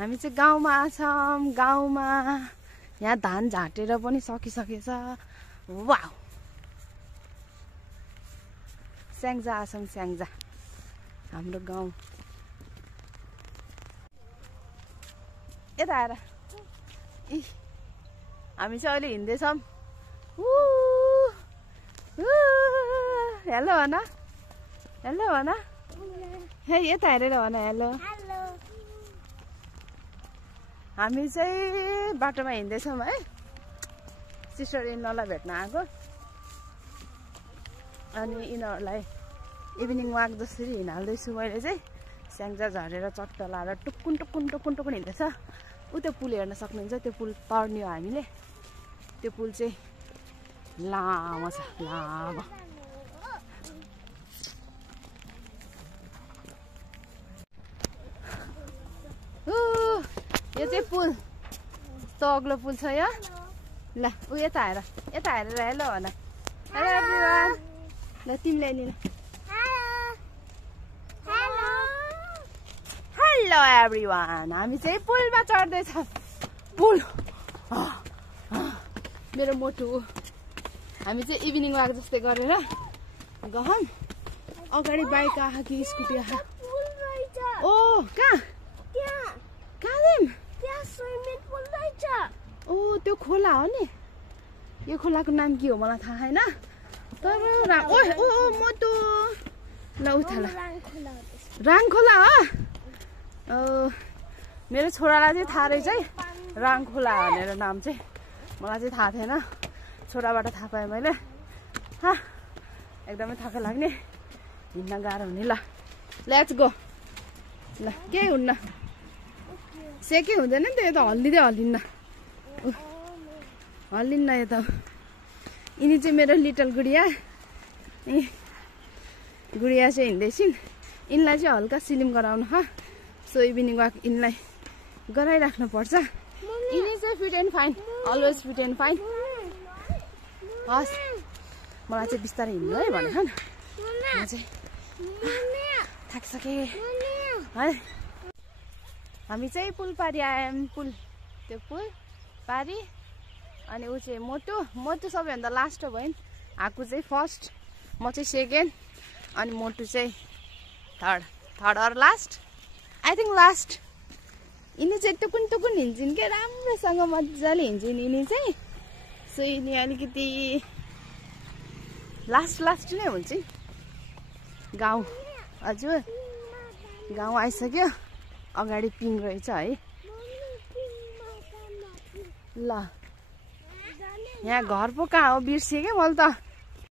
हामी चाहिँ गाउँमा छौँ। गाउँमा यहाँ धान झाटेर पनि सकिसकेछ। वाउ, स्याङ्जा आछौँ, स्याङ्जा हाम्रो गाउँ। यता आएर हामी चाहिँ अहिले हिँड्दैछौँ। हेलो भन, हेलो भन, हे यता हेरेर भन हेलो। हामी चाहिँ बाटोमा हिँड्दैछौँ है, सिस्टर इनलाई भेट्न आएको। अनि यिनीहरूलाई इभिनिङ वाक जसरी हिँडाल्दैछु मैले चाहिँ स्याङ्जा झरेर चट्ट लाएर टुक्कुन टुक्कुन टुक्कुन टुक्कुन हिँड्दैछ। ऊ त्यो पुल हेर्न सक्नुहुन्छ, त्यो पुल तर्नियो हामीले। त्यो पुल चाहिँ लामो छ, लामो। यो चाहिँ पुल, यस्तो अग्लो पुल छ यो। ल ऊ यता हेर, यता हेरेर हेलो भन। Hello everyone. ल तिमीलाई नि, हेलो एभ्रिवान। हामी चाहिँ पुलमा चढ्दैछौँ। पुल मेरो मोटु। हामी चाहिँ इभिनिङ वाक जस्तै गरेर गहौँ। अगाडि बाइक आयो कि स्कुटी आयो? ओ कहाँ कहाँ? ओ त्यो खोला हो नि। यो खोलाको नाम के हो मलाई थाहा छैन, तर ओ ओ मोटु ल उठा ल। राङ खोला हो। मेरो छोरालाई चाहिँ थाहा रहेछ है, राङ खोला भनेर नाम चाहिँ। मलाई चाहिँ थाहा थिएन, छोराबाट थाहा पाएँ मैले। एकदमै थका लाग्ने, हिँड्न गाह्रो हुने। ल लेट्स गो। ल केही हुन्न, सेकै हुँदैन नि त, यो त हल्लिँदै हल्लिन्न, हल्लिन्न यो त। यिनी चाहिँ मेरो लिटल गुडिया। गुडिया चाहिँ हिँड्दैछिन्। यिनलाई चाहिँ हल्का सिलिम गराउनु सो इभिनिङ वाक यिनलाई गराइराख्नु पर्छ। यिनी चाहिँ fit and fine, always fit and fine. हस् मलाई चाहिँ बिस्तारै हिँड्नु है भनेको न। म चाहिँ थाकिसकेँ है। हामी चाहिँ पुल पारी आयौँ। पुल, त्यो पुल पारी। अनि ऊ चाहिँ मोटु, मोटु सबैभन्दा लास्ट हो भयो। हाकु चाहिँ फर्स्ट, म चाहिँ सेकेन्ड, अनि मोटु चाहिँ third. Third or last, I think last. यिनी चाहिँ टुकुन टुकुन हिँड्छिन् के, राम्रोसँग मजाले हिँड्छिन् यिनी चाहिँ। सो यिनी अलिकति लास्ट नै हुन्छन्। गाउँ हजुर, गाउँ आइसक्यो। अगाडि पिङ रहेछ है। ल यहाँ घर पो कहाँ हो बिर्सिएँ क्या मैले त।